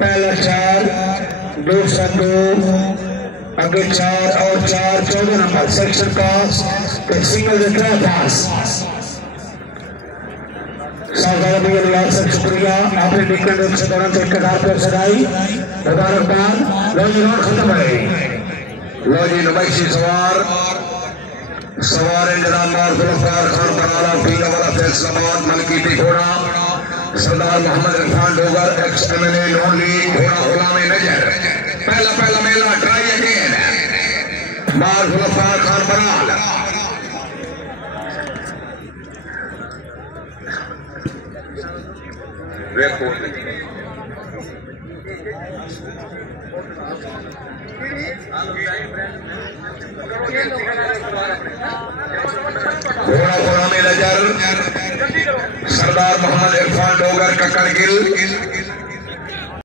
पहला 4 दूसरा 2 आगे 4 और 4 14 नंबर सेक्शन पास सिंगल ड्रॉ पास। सावधान भैया शुक्रिया आपने निकल रूप से दौरान एक कतार पर सगाई मुबारकबाद। लो जी राउंड खत्म है। लो जी नुमाइशी सवार जनाब जुल्फकार खान बनाला पीला वाला फैसलाबाद मलकीती घोड़ा Sardar Mohammad Irfan Dogar ex MLA non league घोड़ा गुलाम नजर। पहला मेला ट्राई अगेन बार जुल्फकार खान बनाला घोड़ा गुलाम नजर सरदार मोहम्मद इरफान डोगर कक्कड़ गिल